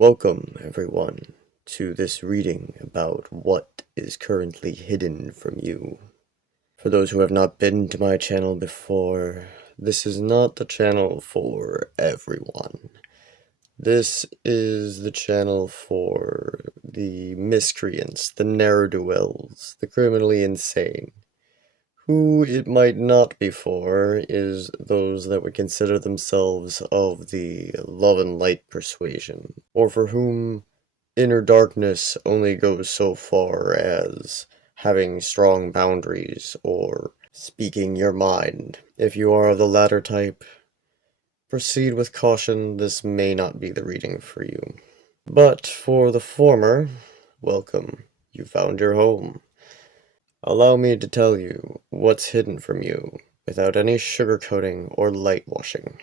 Welcome, everyone, to this reading about what is currently hidden from you. For those who have not been to my channel before, this is not the channel for everyone. This is the channel for the miscreants, the ne'er-do-wells, the criminally insane. Who it might not be for is those that would consider themselves of the love and light persuasion, or for whom inner darkness only goes so far as having strong boundaries or speaking your mind. If you are of the latter type, proceed with caution, this may not be the reading for you. But for the former, welcome, you found your home. Allow me to tell you what's hidden from you without any sugarcoating or lightwashing.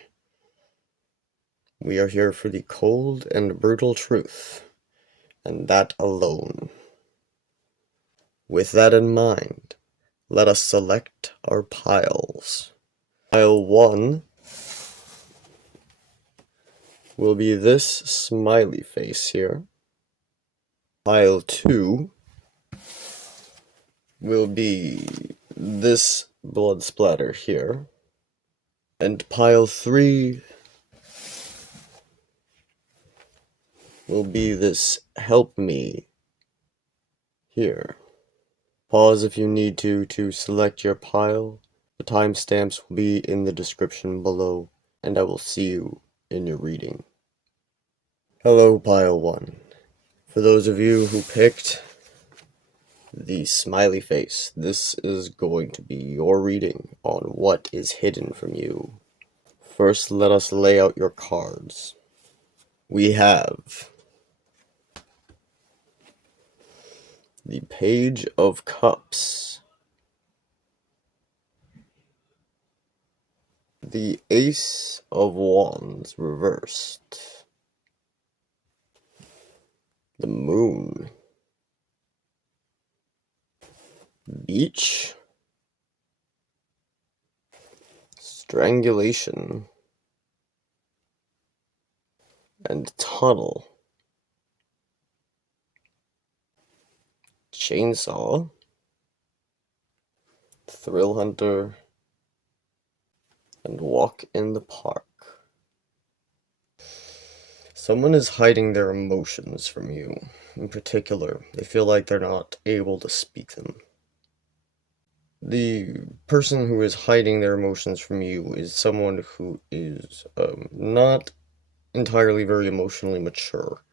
We are here for the cold and brutal truth, and that alone. With that in mind, let us select our piles. Pile 1 will be this smiley face here. Pile 2 will be this blood splatter here. And pile 3 will be this help me here. Pause if you need to select your pile. The timestamps will be in the description below, and I will see you in your reading. Hello, pile 1. For those of you who picked the smiley face, this is going to be your reading on what is hidden from you. First, let us lay out your cards. We have the Page of Cups, the Ace of Wands reversed, the Moon, Beach, Strangulation, and Tunnel, Chainsaw, Thrill Hunter, and Walk in the Park. Someone is hiding their emotions from you. In particular, they feel like they're not able to speak them. The person who is hiding their emotions from you is someone who is not entirely very emotionally mature.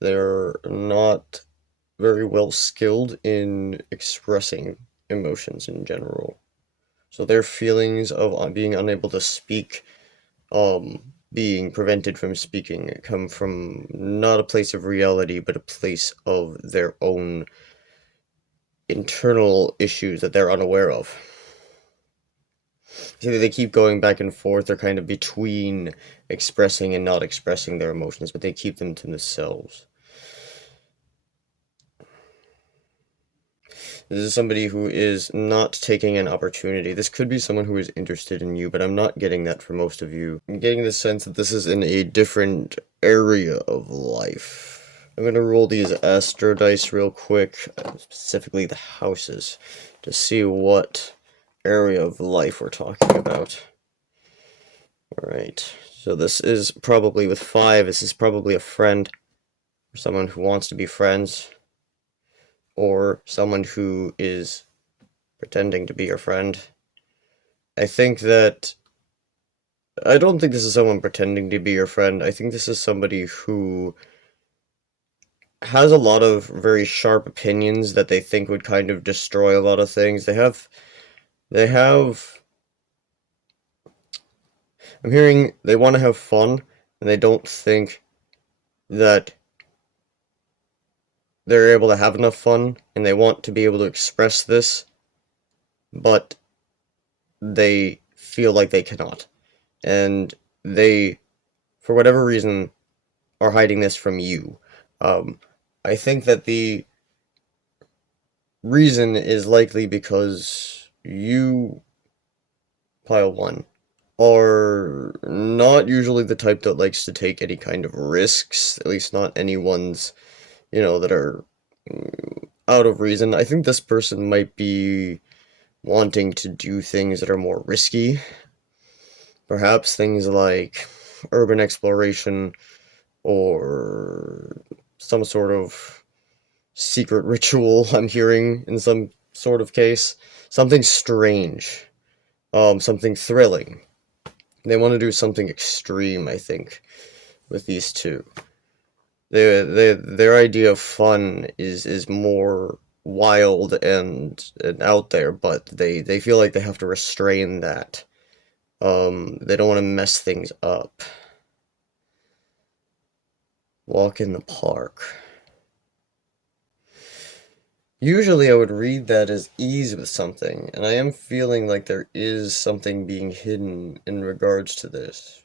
They're not very well skilled in expressing emotions in general. So their feelings of being unable to speak, being prevented from speaking, come from not a place of reality, but a place of their own internal issues that they're unaware of. See, they keep going back and forth. They're kind of between expressing and not expressing their emotions, but they keep them to themselves. This is somebody who is not taking an opportunity. This could be someone who is interested in you, but I'm not getting that for most of you. I'm getting the sense that this is in a different area of life. I'm going to roll these astro dice real quick, specifically the houses, to see what area of life we're talking about. Alright, so this is probably with 5, this is probably a friend, or someone who wants to be friends, or someone who is pretending to be your friend. I don't think this is someone pretending to be your friend. I think this is somebody who has a lot of very sharp opinions that they think would kind of destroy a lot of things. I'm hearing they want to have fun, and they don't think that they're able to have enough fun, and they want to be able to express this, but they feel like they cannot. And they, for whatever reason, are hiding this from you. I think that the reason is likely because you, pile 1, are not usually the type that likes to take any kind of risks, at least not any ones, that are out of reason. I think this person might be wanting to do things that are more risky. Perhaps things like urban exploration or some sort of secret ritual, I'm hearing in some sort of case. Something strange. Something thrilling. They want to do something extreme, I think, with these two. Their idea of fun is more wild and out there, but they feel like they have to restrain that. They don't want to mess things up. Walk in the park. Usually I would read that as ease with something, and I am feeling like there is something being hidden in regards to this.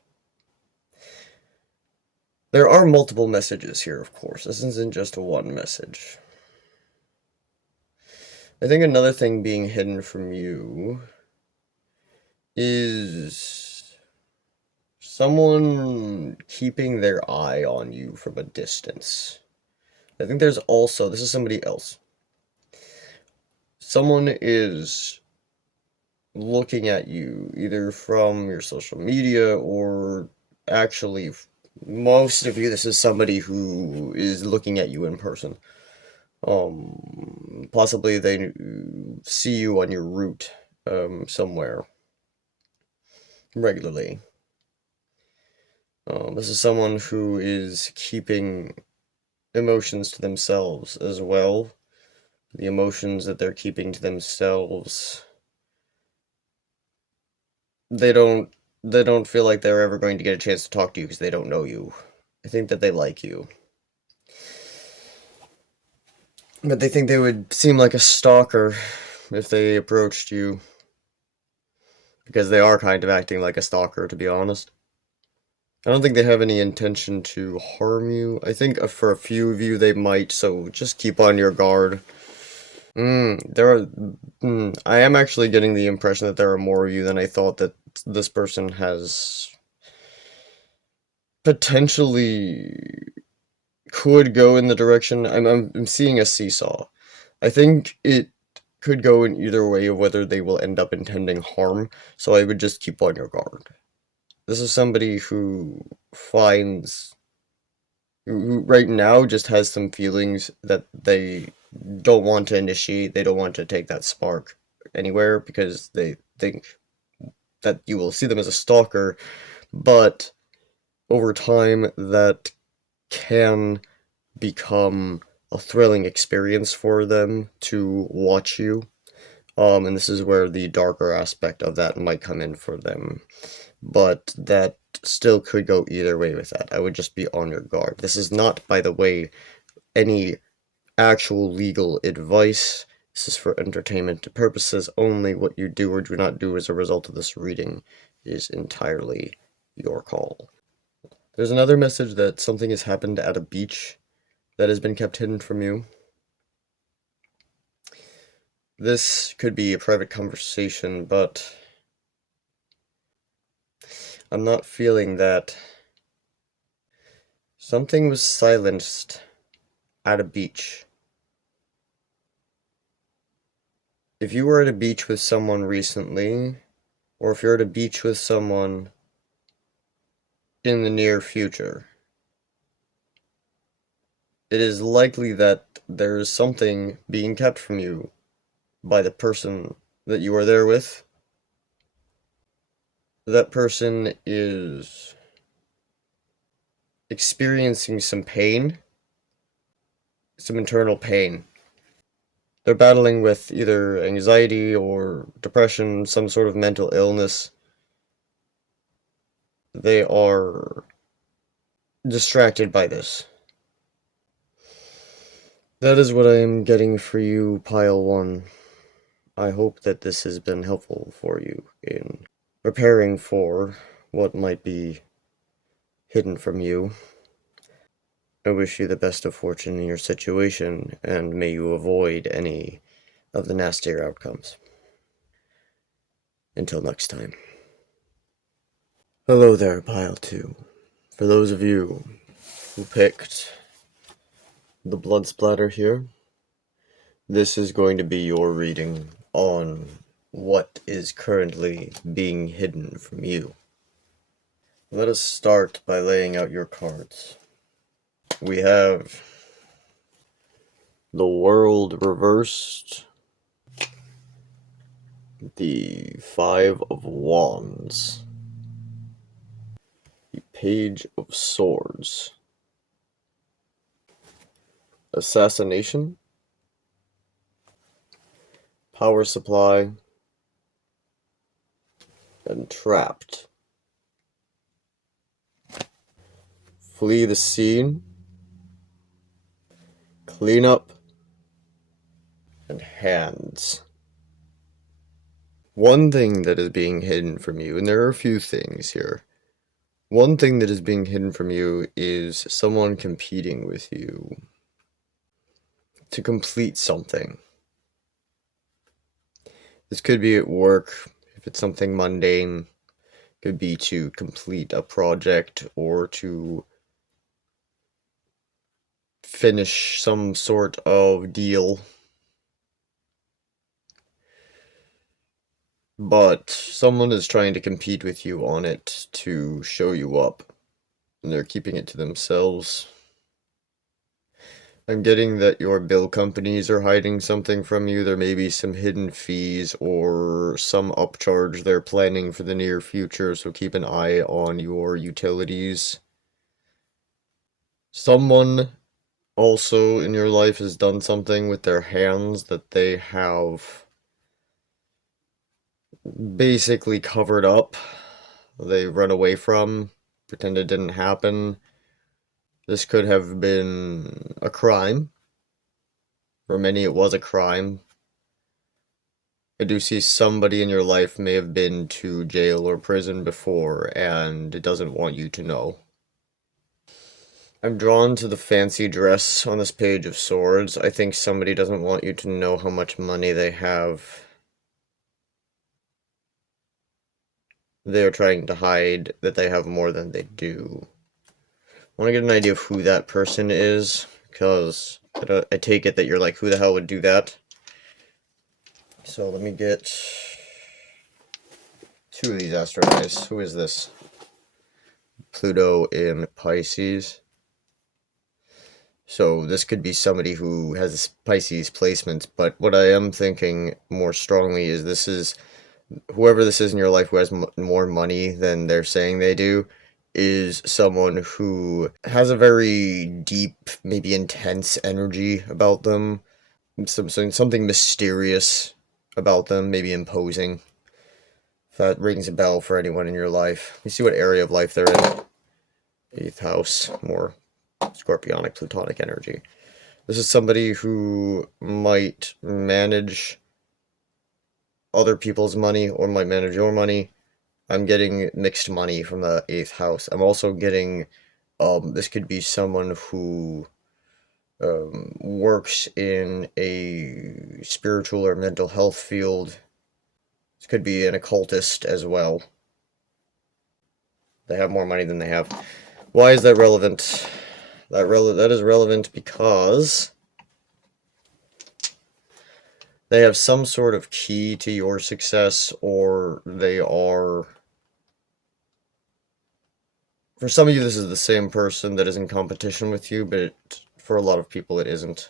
There are multiple messages here, of course. This isn't just one message. I think another thing being hidden from you is someone keeping their eye on you from a distance. I think there's also, this is somebody else. Someone is looking at you either from your social media or actually most of you, this is somebody who is looking at you in person. Possibly they see you on your route somewhere regularly. This is someone who is keeping emotions to themselves as well. The emotions that they're keeping to themselves, they don't feel like they're ever going to get a chance to talk to you because they don't know you. I think that they like you. But they think they would seem like a stalker if they approached you. Because they are kind of acting like a stalker, to be honest. I don't think they have any intention to harm you. I think for a few of you they might, so just keep on your guard. I am actually getting the impression that there are more of you than I thought that this person has potentially could go in the direction. I'm seeing a seesaw. I think it could go in either way of whether they will end up intending harm, so I would just keep on your guard. This is somebody who finds, who right now just has some feelings that they don't want to initiate, they don't want to take that spark anywhere because they think that you will see them as a stalker, but over time that can become a thrilling experience for them to watch you. And this is where the darker aspect of that might come in for them. But that still could go either way with that. I would just be on your guard. This is not, by the way, any actual legal advice. This is for entertainment purposes only. What you do or do not do as a result of this reading is entirely your call. There's another message that something has happened at a beach that has been kept hidden from you. This could be a private conversation, but I'm not feeling that. Something was silenced at a beach. If you were at a beach with someone recently, or if you're at a beach with someone in the near future, it is likely that there is something being kept from you by the person that you are there with. That person is experiencing some pain, some internal pain. They're battling with either anxiety or depression, some sort of mental illness. They are distracted by this. That is what I am getting for you, Pile 1. I hope that this has been helpful for you in preparing for what might be hidden from you. I wish you the best of fortune in your situation, and may you avoid any of the nastier outcomes. Until next time. Hello there, Pile 2. For those of you who picked the blood splatter here, this is going to be your reading on what is currently being hidden from you. Let us start by laying out your cards. We have the World reversed, the Five of Wands, the Page of Swords, Assassination, Power Supply, and Trapped. Flee the scene, clean up, and hands. One thing that is being hidden from you, and there are a few things here. One thing that is being hidden from you is someone competing with you to complete something. This could be at work, if it's something mundane. It could be to complete a project or to finish some sort of deal. But someone is trying to compete with you on it to show you up, and they're keeping it to themselves. I'm getting that your bill companies are hiding something from you. There may be some hidden fees or some upcharge they're planning for the near future, so keep an eye on your utilities. Someone also in your life has done something with their hands that they have basically covered up. They run away from, pretend it didn't happen. This could have been a crime. For many, it was a crime. I do see somebody in your life may have been to jail or prison before, and it doesn't want you to know. I'm drawn to the fancy dress on this Page of Swords. I think somebody doesn't want you to know how much money they have. They are trying to hide that they have more than they do. I want to get an idea of who that person is, because I take it that you're like, who the hell would do that? So let me get two of these astro dice. Who is this? Pluto in Pisces. So this could be somebody who has Pisces placements, but what I am thinking more strongly is this is whoever this is in your life who has more money than they're saying they do is someone who has a very deep, maybe intense energy about them, something mysterious about them, maybe imposing. If that rings a bell for anyone in your life. You see what area of life they're in. 8th house, more scorpionic, plutonic energy. This is somebody who might manage other people's money or might manage your money. I'm getting mixed money from the 8th house. I'm also getting, this could be someone who works in a spiritual or mental health field. This could be an occultist as well. They have more money than they have. Why is that relevant? That is relevant because they have some sort of key to your success, or they are... For some of you, this is the same person that is in competition with you, but for a lot of people, it isn't.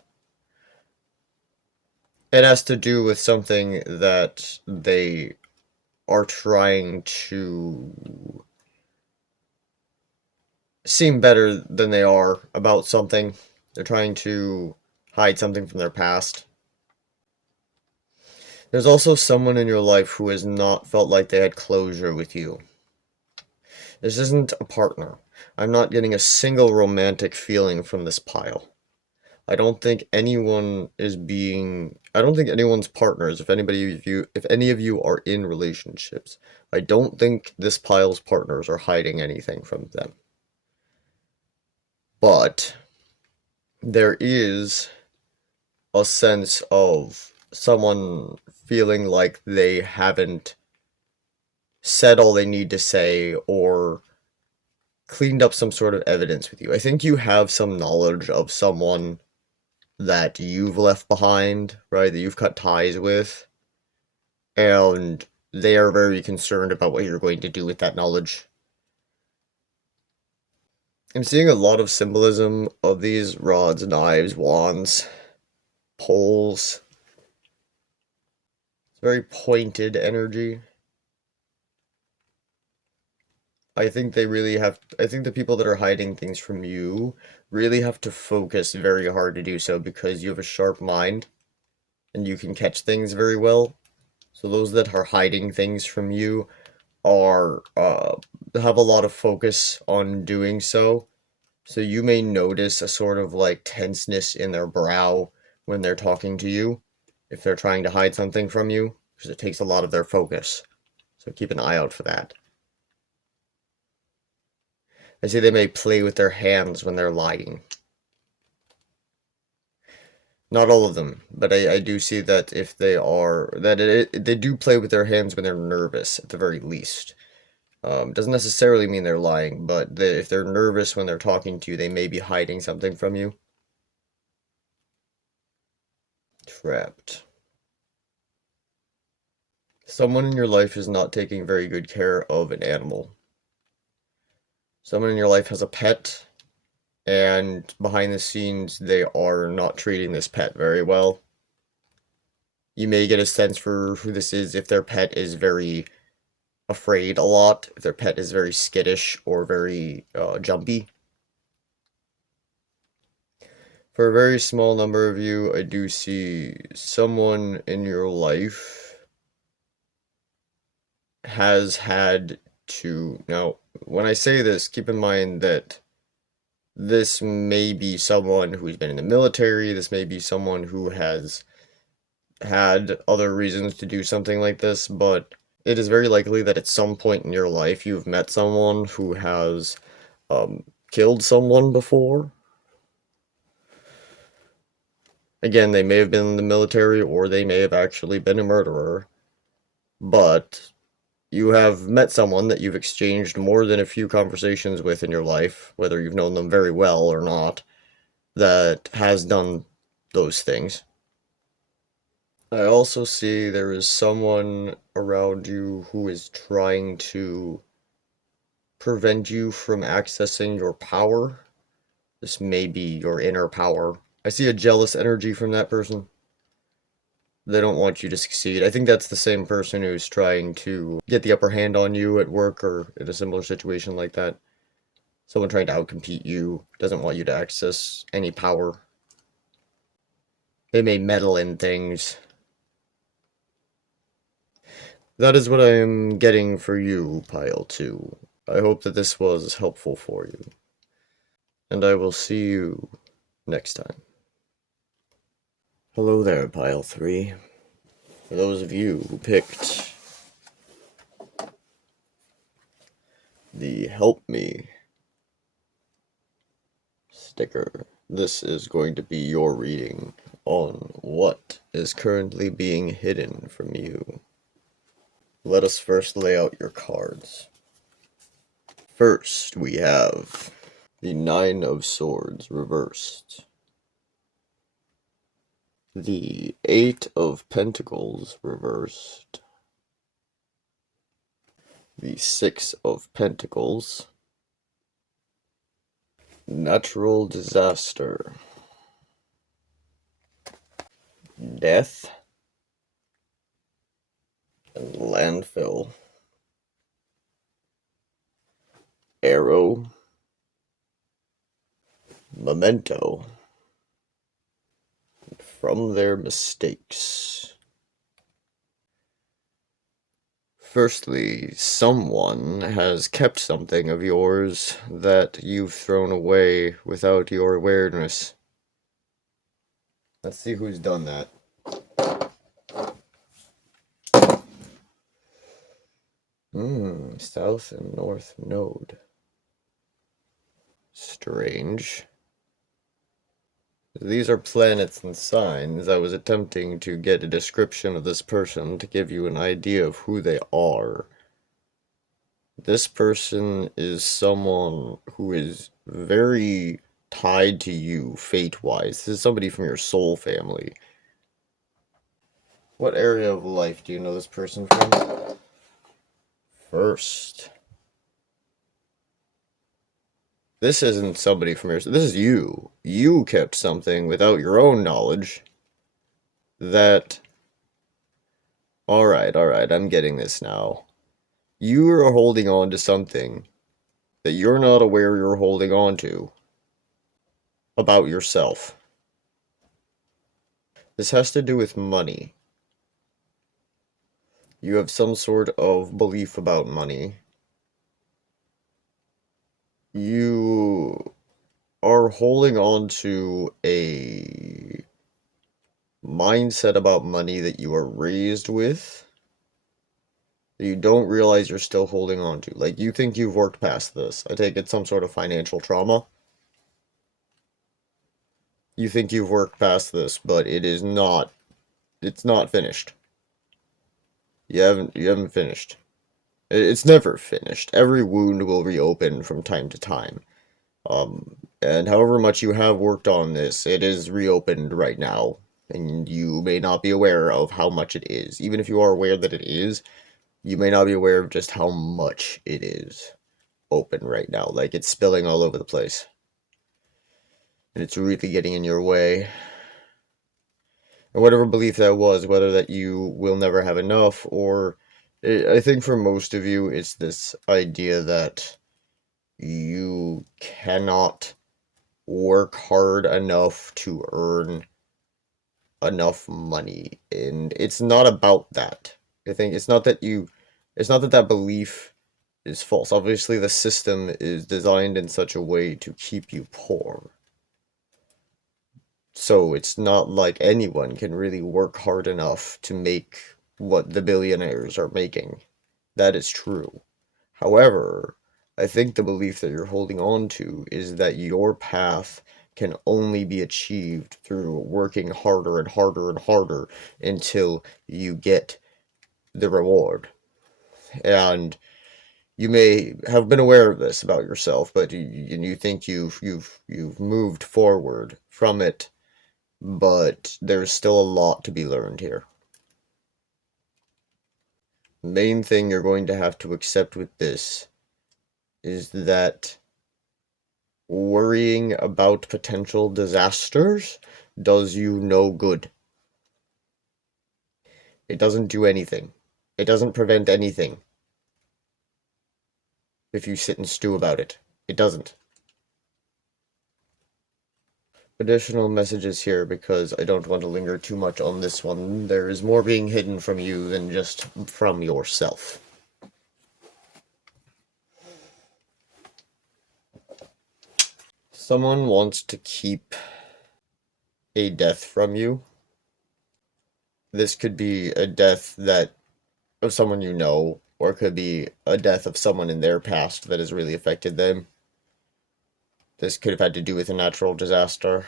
It has to do with something that they are trying to seem better than they are about something. They're trying to hide something from their past. There's also someone in your life who has not felt like they had closure with you. This isn't a partner. I'm not getting a single romantic feeling from this pile. I don't think anyone is being... I don't think anyone's partners, if any of you are in relationships, I don't think this pile's partners are hiding anything from them. But there is a sense of someone feeling like they haven't said all they need to say or cleaned up some sort of evidence with you. I think you have some knowledge of someone that you've left behind, right? That you've cut ties with, and they are very concerned about what you're going to do with that knowledge. I'm seeing a lot of symbolism of these rods, knives, wands, poles. It's very pointed energy. I think I think the people that are hiding things from you really have to focus very hard to do so because you have a sharp mind and you can catch things very well. So those that are hiding things from you are have a lot of focus on doing so. So you may notice a sort of like tenseness in their brow when they're talking to you, if they're trying to hide something from you, because it takes a lot of their focus. So keep an eye out for that. I see they may play with their hands when they're lying. Not all of them, but I do see that if they are, they do play with their hands when they're nervous, at the very least. Doesn't necessarily mean they're lying, but if they're nervous when they're talking to you, they may be hiding something from you. Trapped. Someone in your life is not taking very good care of an animal. Someone in your life has a pet, and behind the scenes, they are not treating this pet very well. You may get a sense for who this is if their pet is very afraid a lot, if their pet is very skittish or very jumpy. For a very small number of you, I do see someone in your life has had to. Now, when I say this, keep in mind that this may be someone who's been in the military, this may be someone who has had other reasons to do something like this, but it is very likely that at some point in your life you've met someone who has killed someone before. Again, they may have been in the military or they may have actually been a murderer, but you have met someone that you've exchanged more than a few conversations with in your life, whether you've known them very well or not, that has done those things. I also see there is someone around you who is trying to prevent you from accessing your power. This may be your inner power. I see a jealous energy from that person. They don't want you to succeed. I think that's the same person who's trying to get the upper hand on you at work or in a similar situation like that. Someone trying to outcompete you, doesn't want you to access any power. They may meddle in things. That is what I am getting for you, Pile 2. I hope that this was helpful for you. And I will see you next time. Hello there, Pile 3. For those of you who picked the Help Me sticker, this is going to be your reading on what is currently being hidden from you. Let us first lay out your cards. First, we have the Nine of Swords reversed, the Eight of Pentacles reversed, the Six of Pentacles, Natural Disaster, Death, and Landfill, Arrow, Memento, From Their Mistakes. Firstly, someone has kept something of yours that you've thrown away without your awareness. Let's see who's done that. South and North Node. Strange. These are planets and signs. I was attempting to get a description of this person to give you an idea of who they are. This person is someone who is very tied to you fate-wise. This is somebody from your soul family. What area of life do you know this person from? First. This isn't somebody from your... This is you. You kept something without your own knowledge that... Alright, I'm getting this now. You are holding on to something that you're not aware you're holding on to about yourself. This has to do with money. You have some sort of belief about money. You are holding on to a mindset about money that you are raised with that you don't realize you're still holding on to. Like, you think you've worked past this. I take it some sort of financial trauma. You think you've worked past this, but it is not. It's not finished. You haven't finished. It's never finished. Every wound will reopen from time to time. And however much you have worked on this, it is reopened right now. And you may not be aware of how much it is. Even if you are aware that it is, you may not be aware of just how much it is open right now. Like, it's spilling all over the place. And it's really getting in your way. And whatever belief that was, whether that you will never have enough, or I think for most of you, it's this idea that you cannot work hard enough to earn enough money. And it's not about that. I think it's not that that belief is false. Obviously, the system is designed in such a way to keep you poor. So it's not like anyone can really work hard enough to make what the billionaires are making. That is true. However, I think the belief that you're holding on to is that your path can only be achieved through working harder and harder and harder until you get the reward. And you may have been aware of this about yourself, but you think you've moved forward from it, but there's still a lot to be learned here. The main thing you're going to have to accept with this is that worrying about potential disasters does you no good. It doesn't do anything. It doesn't prevent anything if you sit and stew about it. It doesn't. Additional messages here because I don't want to linger too much on this one. There is more being hidden from you than just from yourself. Someone wants to keep a death from you. This could be a death that of someone you know, or it could be a death of someone in their past that has really affected them. This could have had to do with a natural disaster.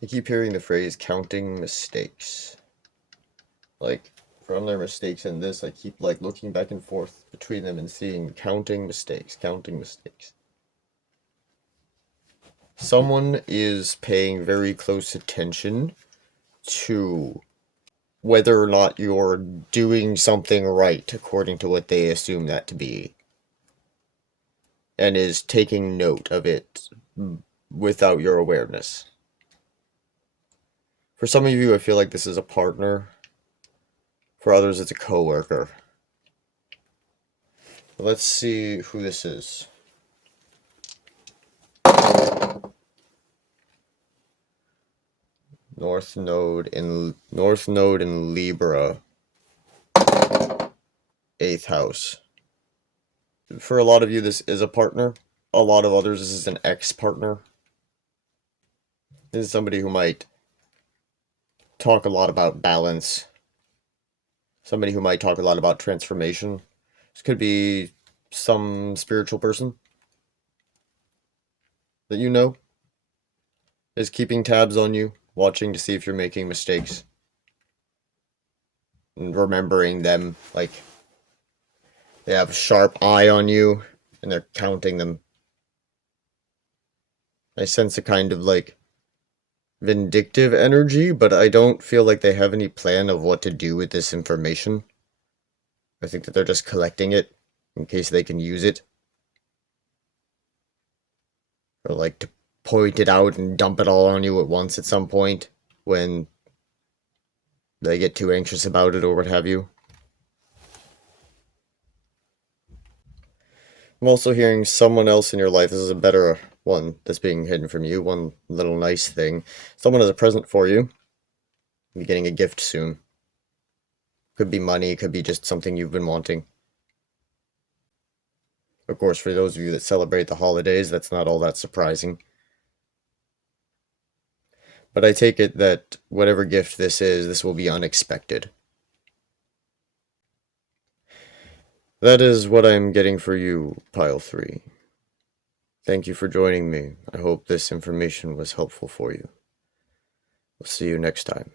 I keep hearing the phrase counting mistakes. Like, from their mistakes in this, I keep like looking back and forth between them and seeing counting mistakes, counting mistakes. Someone is paying very close attention to whether or not you're doing something right according to what they assume that to be, and is taking note of it without your awareness. For some of you, I feel like this is a partner. For others, it's a coworker. Let's see who this is. North Node in Libra, 8th house. For a lot of you, this is a partner. A lot of others, this is an ex-partner. This is somebody who might talk a lot about balance. Somebody who might talk a lot about transformation. This could be some spiritual person that you know is keeping tabs on you, watching to see if you're making mistakes, and remembering them. Like, They have a sharp eye on you, and they're counting them. I sense a kind of, like, vindictive energy, but I don't feel like they have any plan of what to do with this information. I think that they're just collecting it in case they can use it. Or, like, to point it out and dump it all on you at once at some point when they get too anxious about it or what have you. I'm also hearing someone else in your life. This is a better one that's being hidden from you. One little nice thing. Someone has a present for you. You're getting a gift soon. Could be money, could be just something you've been wanting. Of course, for those of you that celebrate the holidays, that's not all that surprising. But I take it that whatever gift this is, this will be unexpected. That is what I'm getting for you, Pile 3. Thank you for joining me. I hope this information was helpful for you. We'll see you next time.